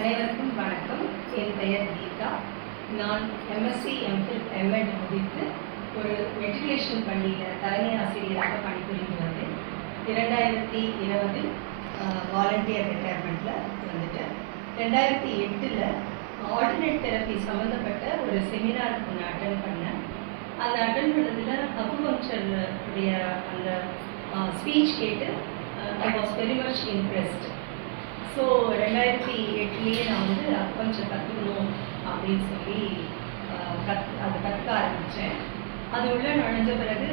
அனைவருக்கும் வணக்கம். என் பெயர் கீதா. நான் எம்எஸ்சி எம்ஃபில் எம்எட் முடித்து ஒரு மெட்ரிகுலேஷன் பள்ளியில் தலைமை ஆசிரியராக பணிபுரிந்து வந்தேன். 2020 வாலண்டியர் ரிட்டையர்மெண்ட்டில் வந்துட்டேன். 2008 ஆல்டர்னேட் தெரப்பி சம்மந்தப்பட்ட ஒரு செமினாருக்கு ஒன்று அட்டன் பண்ணேன். அந்த அட்டன் பண்ணதில் அக்குபங்க்சர் உடைய அந்த ஸ்பீச் கேட்டு I was very much impressed. So 2008 நான் வந்து அக்குபங்க்சர் கற்றுக்கணும் அப்படின்னு சொல்லி அதை கற்றுக்க ஆரம்பித்தேன். அது உள்ளே நுழைஞ்ச பிறகு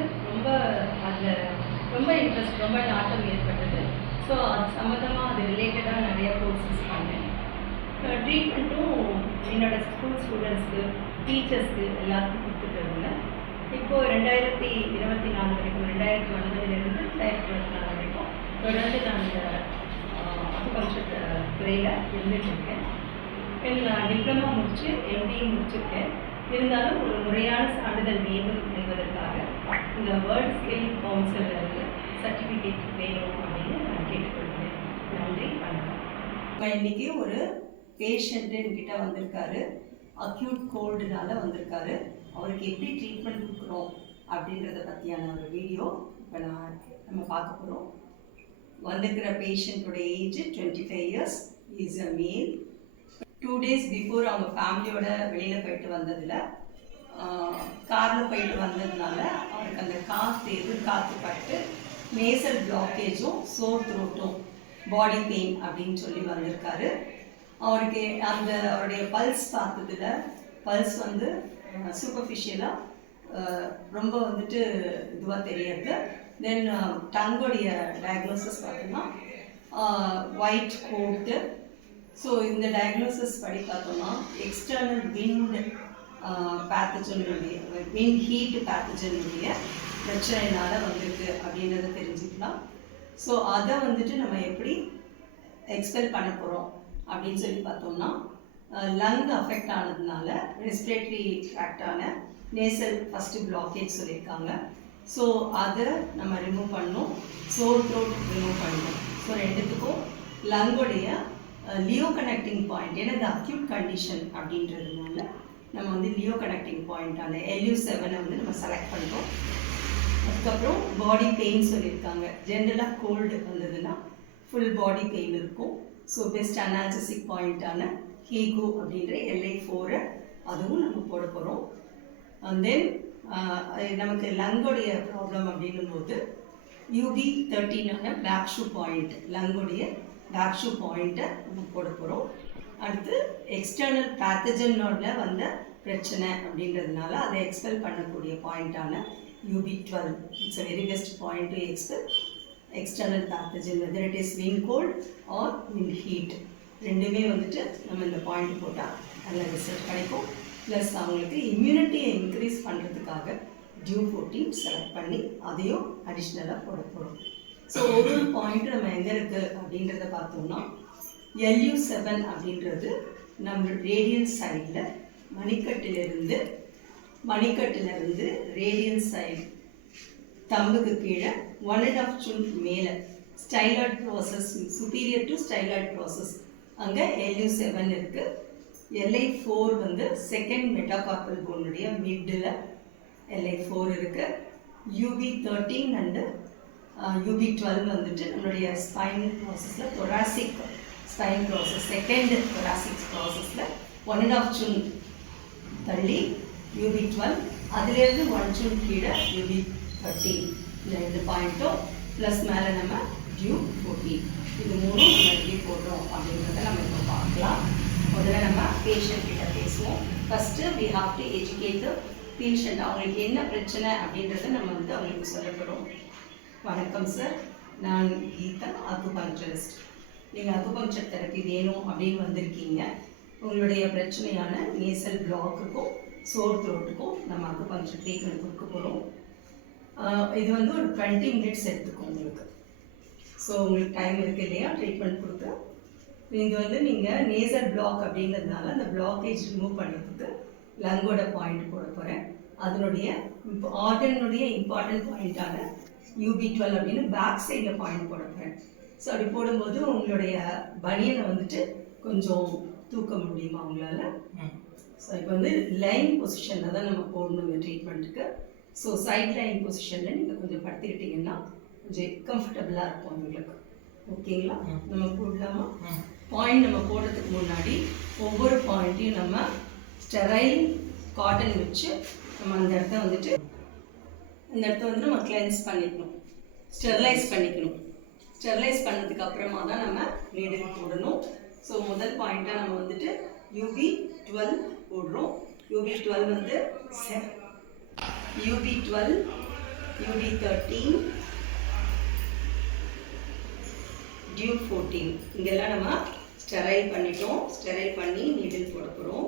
ரொம்ப இன்ட்ரெஸ்ட், ரொம்ப நாட்டம் ஏற்பட்டது. ஸோ அது சம்மந்தமாக அது ரிலேட்டடாக நிறைய கோர்சஸ் பண்ணேன். ட்ரீட்மெண்ட்டும் என்னோடய ஸ்கூல் ஸ்டூடெண்ட்ஸ்க்கு, டீச்சர்ஸ்க்கு எல்லாத்துக்கும் கொடுத்துட்டு இருந்தேன். இப்போது 2024 வரைக்கும், 2009 2024 வரைக்கும் தொடர்ந்து நான் இந்த அக்குபங்க்சர் துறையில் இருந்துகிட்ருக்கேன். நான் டிப்ளமா முடித்து எம்டி முடிச்சிருக்கேன். இருந்தாலும் ஒரு முறையான சான்றிதழ் வேண்டும் என்பதற்காக இந்த வேர்ல்ட் ஸ்கில் கவுன்சிலிருந்து சர்டிஃபிகேட் வேணும் அப்படின்னு நான் கேட்டுக்கொள்கிறேன். நன்றி, வணக்கம். இன்னைக்கு ஒரு பேஷண்ட்டு என்கிட்ட வந்திருக்காரு. அக்யூட் கோல்டுனால வந்திருக்காரு. அவருக்கு எப்படி ட்ரீட்மெண்ட் கொடுக்குறோம் அப்படின்றத பற்றியான ஒரு வீடியோ இப்போ நம்ம பார்க்க போகிறோம். வந்திருக்கிற பேஷண்ட்டோட ஏஜ் 25 years, இஸ் அ மேல். 2 days பிஃபோர் அவங்க ஃபேமிலியோட வெளியில் போயிட்டு வந்ததில் காரில் போயிட்டு வந்ததுனால அவருக்கு அந்த காற்று பட்டு நேசல் பிளாக்கேஜும் சோர் த்ரோட்டும் பாடி பெயின் அப்படின்னு சொல்லி வந்திருக்காரு. அவருக்கு அவருடைய பல்ஸ் பார்த்ததில் பல்ஸ் வந்து சூப்பர்ஃபிஷியலாக ரொம்ப வந்துட்டு இதுவாக தெரியாது. தென் டங்கோடைய டயக்னோசிஸ் பார்த்தோம்னா ஒயிட் கோட்டு. ஸோ இந்த டயக்னோசிஸ் படி பார்த்தோம்னா எக்ஸ்டர்னல் விண்ட் பேத்தஜனுடைய விண்ட் ஹீட் பேத்தஜனுடைய பிரச்சனையினால் வந்திருக்கு அப்படின்றத தெரிஞ்சுக்கலாம். ஸோ அதை வந்துட்டு நம்ம எப்படி எக்ஸ்பெல் பண்ண போகிறோம் அப்படின்னு சொல்லி பார்த்தோம்னா, லங் அஃபெக்ட் ஆனதுனால ரெஸ்பிரேட்டரி ட்ராக்டான நேசல் ஃபஸ்ட்டு பிளாக்கேஜ் சொல்லியிருக்காங்க. ஸோ அதை நம்ம ரிமூவ் பண்ணணும், சோர் த்ரோட் ரிமூவ் பண்ணணும். ஸோ ரெண்டுத்துக்கும் லங்கோடைய லியோ கனெக்டிங் பாயிண்ட், ஏன்னா இது அக்யூட் கண்டிஷன் அப்படின்றதுனால நம்ம வந்து லியோ கனெக்டிங் பாயிண்டான LU7 வந்து நம்ம செலக்ட் பண்ணுறோம். அதுக்கப்புறம் பாடி பெயின் சொல்லியிருக்காங்க. ஜென்ரலாக கோல்டு வந்ததுன்னா ஃபுல் பாடி பெயின் இருக்கும். ஸோ பெஸ்ட் அனால்ஜசிக் பாயிண்டான ஹீகோ அப்படின்ற LI4 அதுவும் நம்ம போட போகிறோம். அண்ட் தென் நமக்கு லங்கோடைய ப்ராப்ளம் அப்படின்னும் போது UB13 பேக் ஷூ பாயிண்ட், லங்கோடைய பேக் ஷூ பாயிண்ட்டை நம்ம போட போகிறோம். அடுத்து எக்ஸ்டர்னல் பேத்தஜனோட வந்த பிரச்சனை அப்படின்றதுனால அதை எக்ஸ்பெல் பண்ணக்கூடிய பாயிண்டான UB12. It's a very best point to expel external pathogen, whether it is wind cold or wind heat. ரெண்டுமே வந்துட்டு நம்ம இந்த பாயிண்ட் போட்டால் நல்ல ரிசல்ட் கிடைக்கும். ப்ளஸ் அவங்களுக்கு இம்யூனிட்டியை இன்க்ரீஸ் பண்ணுறதுக்காக டியூ14 செலக்ட் பண்ணி அதையும் அடிஷ்னலாக போட போகிறோம். ஸோ ஒரு பாயிண்ட் நம்ம எங்கே இருக்குது அப்படின்றத பார்த்தோம்னா, LU7 அப்படின்றது நம்ம ரேடியல் சைடில் மணிக்கட்டிலிருந்து ரேடியல் சைடு தம்புக்கு கீழே 1.5 சுண்ட் மேலே styloid process, superior to styloid process, அங்கே LU7 இருக்குது. LI4 வந்து செகண்ட் மெட்டாகார்பல் போனுடைய மிட்டில் LI4 இருக்குது. UB13 அண்டு UB12 வந்துட்டு நம்மளுடைய ஸ்பைனல் ப்ராசஸில் thoracic spine process, second thoracic ப்ராசஸில் 1.5 சுண்ட் தள்ளி UB12, அதுலேருந்து 1 சுண்ட் கீழே UB13. இந்த 2 பாயிண்ட்டும் ப்ளஸ் மேலே நம்ம டியூ14, இது மூணும் நம்ம எப்படி போடுறோம் அப்படின்றத நம்ம இப்போ பார்க்கலாம். முதல்ல நம்ம பேஷண்ட் கிட்ட பேசுவோம். First we have to educate the patient. அவங்களுக்கு என்ன பிரச்சனை அப்படின்றத நம்ம வந்து அவங்களுக்கு சொல்ல போகிறோம். வணக்கம் சார், நான் கீதா, அக்குபங்க்சரிஸ்ட். நீங்கள் அக்குபங்க்சர் தெரப்பி வேணும் அப்படின்னு வந்திருக்கீங்க. உங்களுடைய பிரச்சனையான நேசல் பிளாக்குக்கும் சோர் த்ரோட்டுக்கும் நம்ம அக்குபங்க்சர் ட்ரீட்மெண்ட் கொடுக்க போகிறோம். இது வந்து ஒரு 20 minutes எடுத்துக்கும் உங்களுக்கு. ஸோ உங்களுக்கு டைம் இருக்குது இல்லையா ட்ரீட்மெண்ட் கொடுக்க. இது வந்து நீங்கள் நேசல் பிளாக் அப்படின்றதுனால அந்த பிளாக்கேஜ் ரிமூவ் பண்ணுறதுக்கு லங்கோட பாயிண்ட் போட போகிறேன். அதனுடைய ஆர்கனுடைய இம்பார்ட்டன்ட் பாயிண்டான UB12 அப்படின்னு பேக் சைடில் பாயிண்ட் போட போகிறேன். ஸோ அப்படி போடும்போது உங்களுடைய பனியனை வந்துட்டு கொஞ்சம் தூக்க முடியுமா அவங்களால? ஸோ இப்போ வந்து லைன் பொசிஷனில் தான் நம்ம போடணும் இந்த ட்ரீட்மெண்ட்டுக்கு. ஸோ சைட் லைன் பொசிஷனில் நீங்கள் கொஞ்சம் படுத்துக்கிட்டிங்கன்னா கொஞ்சம் கம்ஃபர்டபுளாக இருக்கும் உங்களுக்கு. ஓகேங்களா? நம்ம போடலாமா? பாயிண்ட் நம்ம போடுறதுக்கு முன்னாடி ஒவ்வொரு பாயிண்ட்டையும் நம்ம ஸ்டெரைல் காட்டன் வச்சு நம்ம அந்த இடத்த வந்துட்டு இந்த இடத்த வந்து நம்ம கிளென்ஸ் பண்ணிக்கணும், ஸ்டெர்லைஸ் பண்ணிக்கணும். ஸ்டெர்லைஸ் பண்ணதுக்கு அப்புறமா தான் நம்ம நீடில் போடணும். ஸோ முதல் பாயிண்ட்டாக நம்ம வந்துட்டு UB12 போடுறோம். UB12 வந்து UB12, UB13, DUE14 இங்கெல்லாம் நம்ம ஸ்டெரைல் பண்ணிட்டோம். ஸ்டெரைல் பண்ணி நீடில் போட போகிறோம்.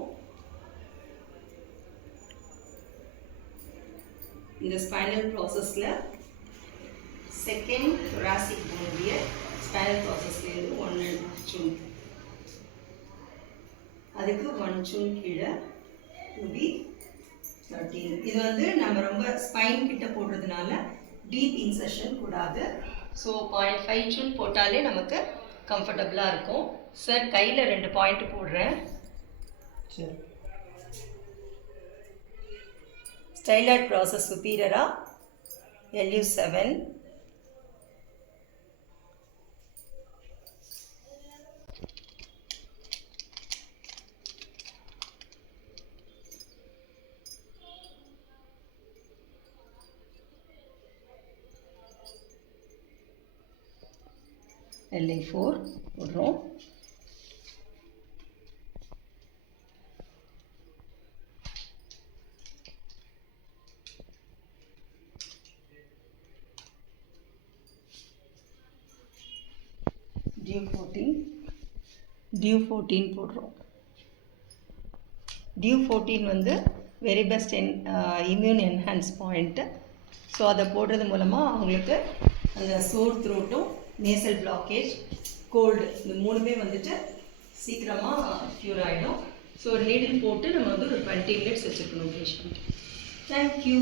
இந்த ஸ்பைனல் ப்ராசஸில் செகண்ட் thoracic போனுடைய ஸ்பைனல் ப்ராசஸ்லேருந்து 1 ஜூன், அதுக்கு 1 ஜூன் கீழே UB13. இது வந்து நம்ம ரொம்ப ஸ்பைன் கிட்ட போடுறதுனால டீப் இன்சர்ஷன் கூடாது. ஸோ 0.5 ஜூன் போட்டாலே நமக்கு கம்ஃபர்டபுளாக இருக்கும். சார் கையில் 2 பாயிண்ட் போடுறேன். சரி. ஸ்டைலாய்ட் ப்ராசஸ் சுப்பீரியரா LU7, LA4 போடுறோம். DUE14 போடுறோம். DUE14 வந்து very best immune enhance point. So அதை போடுறது மூலமாக அவங்களுக்கு அந்த சோர் த்ரோட்டும், நேசல் பிளாக்கேஜ், கோல்டு, இந்த 3மே வந்துட்டு சீக்கிரமாக க்யூர் ஆகிடும். ஸோ ஒரு நீடில் போட்டு நம்ம வந்து ஒரு 20 minutes வச்சுருக்கணும் பேஷண்ட். தேங்க்யூ.